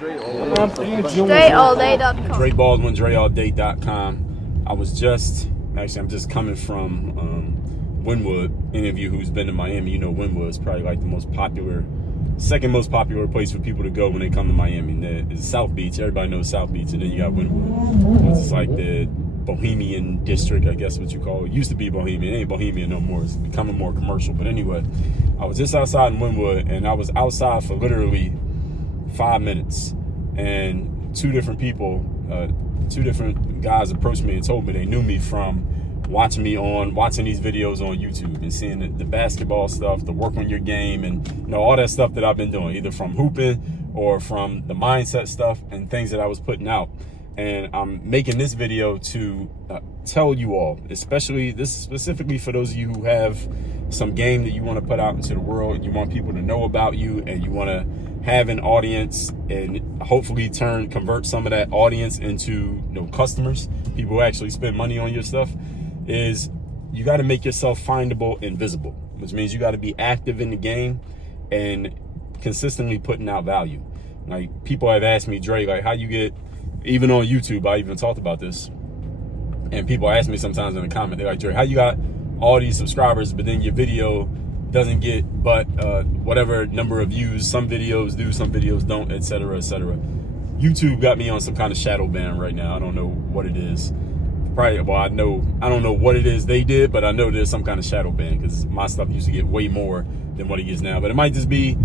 DreAllDay.com. Dre Baldwin, DreAllDay.com. I'm just coming from Wynwood. Any of you who's been to Miami, you know Wynwood is probably like the second most popular place for people to go when they come to Miami. There's South Beach. Everybody knows South Beach, and then you got Wynwood. It's like the Bohemian district, I guess what you call it. It used to be Bohemian. It ain't Bohemian no more. It's becoming more commercial. But anyway, I was just outside in Wynwood, and I was outside for literally 5 minutes, and two different guys approached me and told me they knew me from watching these videos on YouTube and seeing the basketball stuff, the work on your game, and all that stuff that I've been doing, either from hooping or from the mindset stuff and things that I was putting out. And I'm making this video to tell you all, specifically for those of you who have some game that you want to put out into the world, you want people to know about you, and you want to have an audience and hopefully convert some of that audience into customers, people who actually spend money on your stuff, is you got to make yourself findable and visible, which means you got to be active in the game and consistently putting out value. Like, people have asked me, Dre, like, how you get, even on YouTube, I even talked about this, and people ask me sometimes in the comment, they're like, Dre, how you got all these subscribers, but then your video doesn't get but whatever number of views? Some videos do, some videos don't, etc., etc. YouTube got me on some kind of shadow ban right now. I don't know what it is. I don't know what it is they did, but I know there's some kind of shadow ban, because my stuff used to get way more than what it gets now. But it might just be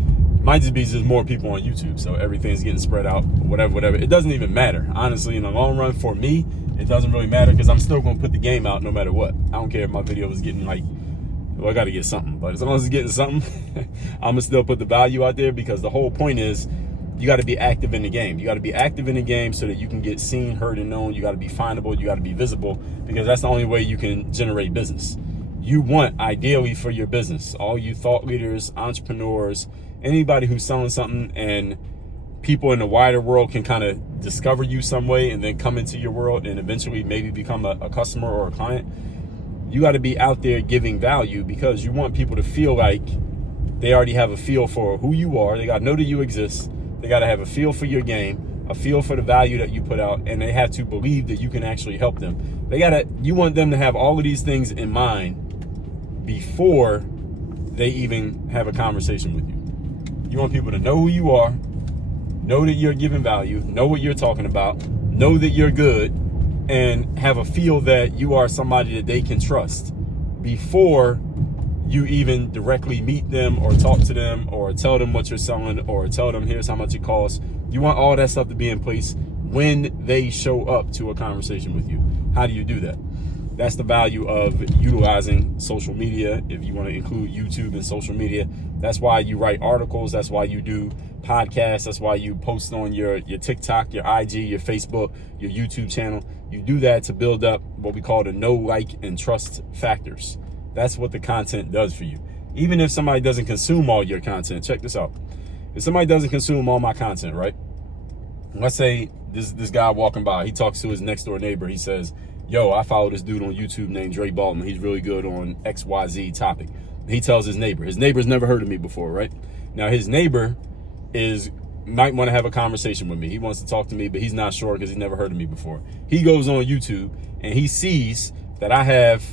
just more people on YouTube, so everything's getting spread out, whatever. It doesn't even matter, honestly. In the long run, for me, it doesn't really matter, because I'm still gonna put the game out no matter what. I don't care if my video is getting I gotta get something, but as long as it's getting something, I'm gonna still put the value out there, because the whole point is you got to be active in the game. You got to be active in the game so that you can get seen, heard, and known. You got to be findable. You got to be visible, because that's the only way you can generate business. You want, ideally, for your business, all you thought leaders, entrepreneurs, anybody who's selling something, and people in the wider world can kind of discover you some way and then come into your world and eventually maybe become a customer or a client. You got to be out there giving value, because you want people to feel like they already have a feel for who you are. They got to know that you exist. They got to have a feel for your game, a feel for the value that you put out, and they have to believe that you can actually help them. You want them to have all of these things in mind before they even have a conversation with you. You want people to know who you are, know that you're giving value, know what you're talking about, know that you're good, and have a feel that you are somebody that they can trust before you even directly meet them or talk to them or tell them what you're selling or tell them here's how much it costs. You want all that stuff to be in place when they show up to a conversation with you. How do you do that? That's the value of utilizing social media. If you want to include YouTube and social media, that's why you write articles. That's why you do podcasts. That's why you post on your TikTok, your IG, your Facebook, your YouTube channel. You do that to build up what we call the know, like, and trust factors. That's what the content does for you. Even if somebody doesn't consume all your content, check this out. If somebody doesn't consume all my content, right? Let's say this guy walking by, he talks to his next door neighbor. He says, yo, I follow this dude on YouTube named Dre Baldwin. He's really good on XYZ topic. He tells his neighbor. His neighbor's never heard of me before, right? Now, his neighbor might want to have a conversation with me. He wants to talk to me, but he's not sure because he's never heard of me before. He goes on YouTube and he sees that I have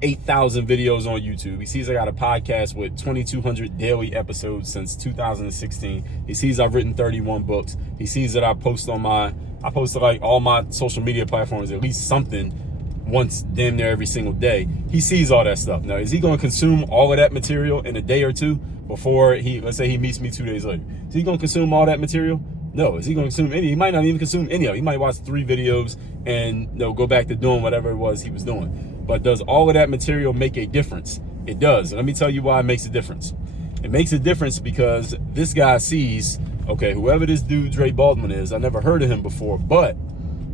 8,000 videos on YouTube. He sees I got a podcast with 2,200 daily episodes since 2016. He sees I've written 31 books. He sees that I post to like all my social media platforms, at least something once damn near every single day. He sees all that stuff. Now, is he going to consume all of that material in a day or two before let's say he meets me 2 days later? Is he going to consume all that material? No. Is he going to consume any? He might not even consume any of it. He might watch 3 videos and go back to doing whatever it was he was doing. But does all of that material make a difference? It does. And let me tell you why it makes a difference. It makes a difference because this guy sees, okay, whoever this dude Dre Baldwin is, I never heard of him before, but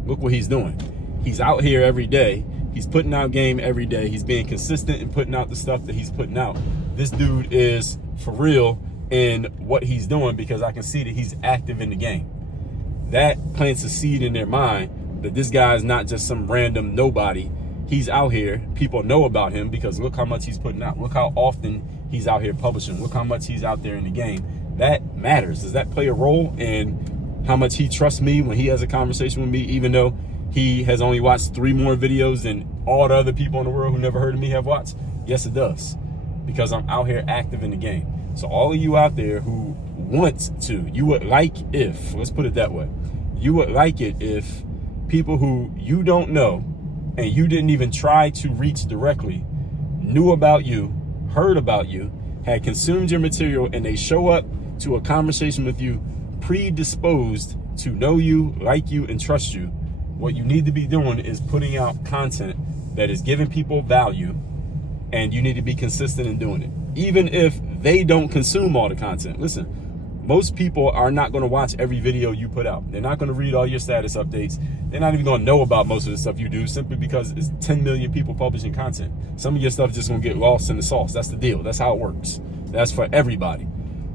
look what he's doing. He's out here every day. He's putting out game every day. He's being consistent in putting out the stuff that he's putting out. This dude is for real in what he's doing, because I can see that he's active in the game. That plants a seed in their mind that this guy is not just some random nobody. He's out here. People know about him because look how much he's putting out. Look how often he's out here publishing. Look how much he's out there in the game. That matters. Does that play a role in how much he trusts me when he has a conversation with me, even though he has only watched 3 more videos than all the other people in the world who never heard of me have watched? Yes, it does, because I'm out here active in the game. So all of you out there who want to, you would like if, let's put it that way, you would like it if people who you don't know and you didn't even try to reach directly knew about you, heard about you, had consumed your material, and they show up to a conversation with you predisposed to know you, like you, and trust you. What you need to be doing is putting out content that is giving people value, and you need to be consistent in doing it. Even if they don't consume all the content. Listen, most people are not going to watch every video you put out. They're not going to read all your status updates. They're not even going to know about most of the stuff you do, simply because it's 10 million people publishing content. Some of your stuff is just going to get lost in the sauce. That's the deal. That's how it works. That's for everybody.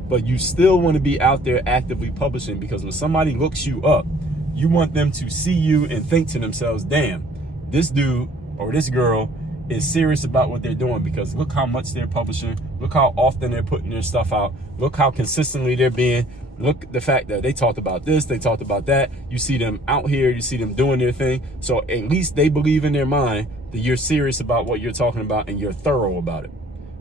But you still want to be out there actively publishing, because when somebody looks you up, you want them to see you and think to themselves, damn, this dude or this girl is serious about what they're doing, because look how much they're publishing, look how often they're putting their stuff out, look how consistently they're being, look the fact that they talked about this, they talked about that, you see them out here, you see them doing their thing. So at least they believe in their mind that you're serious about what you're talking about and you're thorough about it.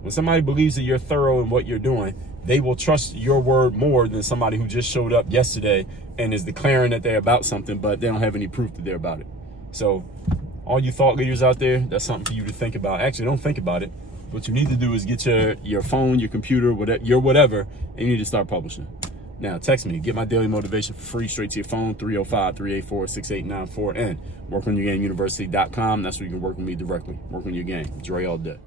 When somebody believes that you're thorough in what you're doing, they will trust your word more than somebody who just showed up yesterday and is declaring that they're about something, but they don't have any proof that they're about it. So all you thought leaders out there, that's something for you to think about. Actually, don't think about it. What you need to do is get your phone, your computer, whatever, and you need to start publishing. Now, text me. Get my daily motivation for free straight to your phone, 305-384-6894, and workonyourgameuniversity.com. That's where you can work with me directly. Work on your game. Dre all day.